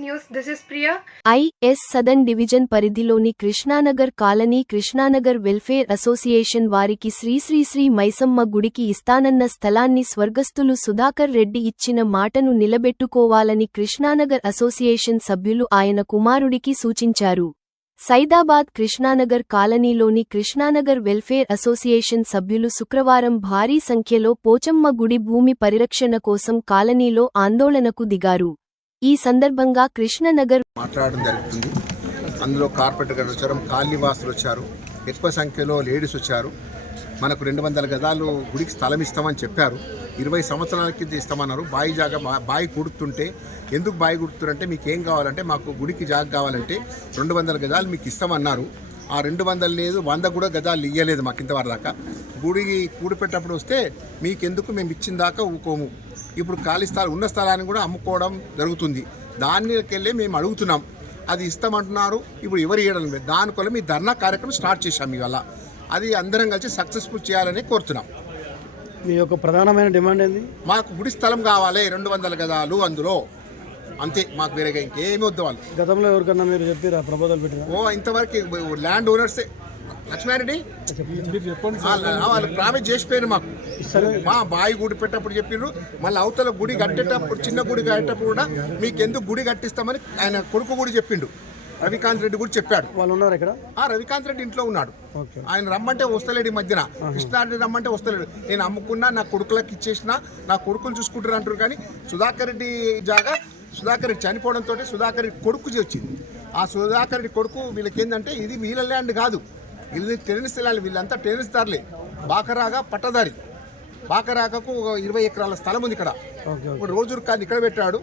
News. This is Priya IS Sadan division పరిధిలోని Krishnanagar colony Krishnanagar welfare association వారికి శ్రీశ్రీశ్రీ మైసమ్మ గుడికి ఇస్తానన్న స్థలాన్ని స్వర్గస్థులు సుధాకర్ రెడ్డి ఇచ్చిన మాటను నిలబెట్టుకోవాలని కృష్ణానగర్ అసోసియేషన్ సభ్యులు ఆయన కుమారుడికి సూచించారు. సైదాబాద్ కృష్ణానగర్ కాలనీలోని కృష్ణానగర్ వెల్ఫేర్ అసోసియేషన్ సభ్యులు శుక్రవారం భారీ సంఖ్యలో పోచమ్మ గుడి భూమి పరిరక్షణ కోసం కాలనీలో ఆందోళనకు దిగారు. ఈ సందర్భంగా కృష్ణనగర్ మాట్లాడడం జరుగుతుంది. అందులో కార్పొరేటర్ గారు వచ్చారు కాలనీవాసులు వచ్చారు ఎక్కువ సంఖ్యలో లేడీస్ వచ్చారు. మనకు రెండు వందల గదాలు గుడికి స్థలం ఇస్తామని చెప్పారు. ఇరవై సంవత్సరాల కింద ఇస్తామన్నారు. బాయి జాగా బాయి కుడుతుంటే ఎందుకు బాయి కుడుతుంటే మీకు ఏం కావాలంటే మాకు గుడికి జాగ కావాలంటే రెండు వందల గదాలు మీకు ఇస్తామన్నారు. ఆ రెండు వందలు లేదు వంద కూడా గదాలు ఇయ్యలేదు మాకు ఇంతవరకు దాకా. గుడి కూడిపెట్టేటప్పుడు వస్తే మీకెందుకు మేము ఇచ్చిన దాకా ఊకోము. ఇప్పుడు ఖాళీ స్థలం ఉన్న స్థలాన్ని కూడా అమ్ముకోవడం జరుగుతుంది. దానికెళ్ళి మేము అడుగుతున్నాం. అది ఇస్తామంటున్నారు ఇప్పుడు ఎవరు ఇవ్వడం లేదు. దానివల్ల మీ ధర్నా కార్యక్రమం స్టార్ట్ చేశాం ఇవాళ. అది అందరం కలిసి సక్సెస్ఫుల్ చేయాలని కోరుతున్నాం. మీ యొక్క ప్రధానమైన డిమాండ్ ఏంది? మాకు గుడి స్థలం కావాలి రెండు వందల గదాలు అందులో. అంతే మాకు వేరేగా ఇంకేమి వద్దు వాళ్ళు. గతంలో ఎవరికన్నా మీరు చెప్పిరా ప్రపోజల్ పెట్టిరా? ఓ ఇంతవరకు ల్యాండ్ ఓనర్సే. లక్ష్మారెడ్డి? వాళ్ళ- ప్రామిస్ చేసిపోయారు మాకు. మా బావి గుడి పెట్టేటప్పుడు చెప్పిర్రు మళ్ళీ అవతల గుడి కట్టేటప్పుడు చిన్న గుడి కట్టేటప్పుడు కూడా మీకు ఎందుకు గుడి కట్టిస్తామని ఆయన కొడుకు కూడా చెప్పిండు. రవికాంత్ రెడ్డి కూడా చెప్పాడు. వాళ్ళు ఉన్నారు ఇక్కడ? ఆ రవికాంత్ రెడ్డి ఇంట్లో ఉన్నాడు. ఓకే. ఆయన రమ్మంటే వస్తలేడు ఈ మధ్యన. కృష్ణారెడ్డి రమ్మంటే వస్తలేడు. నేను అమ్ముకున్నా నా కొడుకులకు ఇచ్చేసిన నా కొడుకులు చూసుకుంటారు అంటారు కానీ సుధాకర్ రెడ్డి జాగా సుధాకర్ చనిపోవడంతో సుధాకర్ కొడుకు వచ్చింది. ఆ సుధాకర్ కొడుకు వీళ్ళకి ఏంటంటే ఇది వీళ్ళ ల్యాండ్ కాదు. ఇది టెన్నిస్ ల్యాండ్ వీళ్ళంతా టెన్నిస్ దారులే. బాకరాగా పట్టదారి. బాకరాగకు ఒక ఇరవై ఎకరాల స్థలం ఉంది ఇక్కడ. ఇప్పుడు రోజు కాలనీ ఇక్కడ పెట్టాడు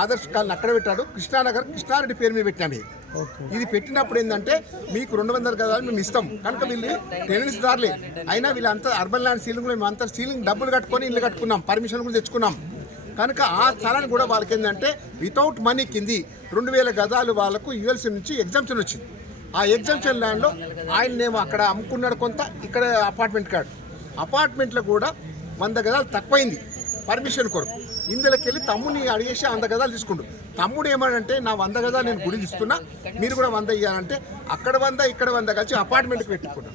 ఆదర్శ్ కాలనీ అక్కడ పెట్టాడు కృష్ణానగర్ కృష్ణారెడ్డి పేరు మీద పెట్టాము ఇది. పెట్టినప్పుడు ఏంటంటే మీకు రెండు వందల గదాలు మేము ఇస్తాం. కనుక వీళ్ళు టెనెన్స్ దారులే. అయినా వీళ్ళంతా అర్బన్ ల్యాండ్ సీలింగ్ మేము అంతా సీలింగ్ డబ్బులు కట్టుకొని ఇల్లు కట్టుకున్నాం పర్మిషన్ కూడా తెచ్చుకున్నాం. కనుక ఆ స్థలాన్ని కూడా వాళ్ళకి ఏంటంటే వితౌట్ మనీ కింది రెండు వేల గదాలు వాళ్ళకు యుఎల్సీ నుంచి ఎగ్జామ్షన్ వచ్చింది. ఆ ఎగ్జామ్షన్ ల్యాండ్లో ఆయన్నేమో అక్కడ అమ్ముకున్నాడు కొంత ఇక్కడ అపార్ట్మెంట్ కాడు. అపార్ట్మెంట్లో కూడా వంద గదాలు తక్కువైంది పర్మిషన్ కొరకు. ఇందులోకి వెళ్ళి తమ్ముని అడిగేసి వంద గదాలు తీసుకుండు. తమ్ముడు ఏమనంటే నా వంద గదాలు నేను గుడి ఇస్తున్నా మీరు కూడా వంద ఇవ్వాలంటే అక్కడ వంద ఇక్కడ వంద కలిసి అపార్ట్మెంట్కి పెట్టుకున్నాం.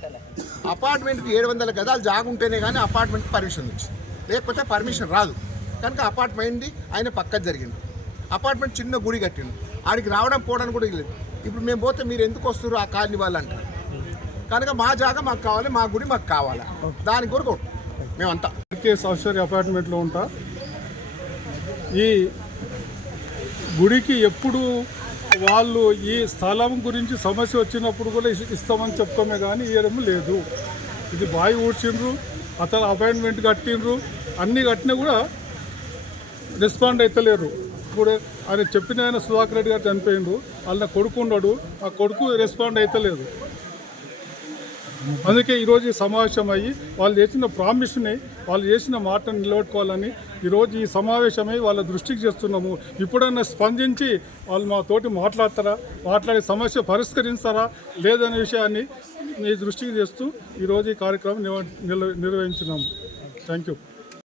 అపార్ట్మెంట్కి ఏడు వందల గదాలు జాగుంటేనే కానీ అపార్ట్మెంట్కి పర్మిషన్ వచ్చింది. లేకపోతే పర్మిషన్ రాదు. కనుక అపార్ట్మెంట్ ఆయన పక్క జరిగింది అపార్ట్మెంట్ చిన్న గుడి కట్టిండు. ఆడికి రావడం పోవడానికి కూడా లేదు ఇప్పుడు మేము పోతే మీరు ఎందుకు వస్తారు ఆ కాలనీ వాళ్ళు అంటారు. కనుక మా జాగా మాకు కావాలి మా గుడి మాకు కావాలి? దాని కొరకు మేమంతా. కేఎస్ ఐశ్వర్య అపార్ట్మెంట్లో ఉంటా. ఈ గుడికి ఎప్పుడు వాళ్ళు ఈ స్థలం గురించి సమస్య వచ్చినప్పుడు కూడా ఇస్తామని చెప్పుకోమే కానీ ఇవ్వడం లేదు. ఇది బావి ఊడ్చిండ్రు అతను అపాయింట్మెంట్ కట్టిండ్రు అన్నీ కట్టినా కూడా రెస్పాండ్ అవుతలేరు ఇప్పుడు ఆయన చెప్పిన ఆయన సుధాకర్ రెడ్డి గారు చనిపోయిండు వాళ్ళ కొడుకు ఉండడు. ఆ కొడుకు రెస్పాండ్ అవుతలేదు అందుకే ఈరోజు ఈ సమావేశం అయ్యి వాళ్ళు చేసిన ప్రామిస్ని వాళ్ళు చేసిన మాటను నిలబెట్టుకోవాలని ఈరోజు ఈ సమావేశమై వాళ్ళ దృష్టికి చేస్తున్నాము. ఇప్పుడన్నా స్పందించి వాళ్ళు మా తోటి మాట్లాడతారా? మాట్లాడే సమస్య పరిష్కరిస్తారా లేదనే విషయాన్ని మీ దృష్టికి చేస్తూ ఈరోజు ఈ కార్యక్రమం నిర్వహించినాము. Thank you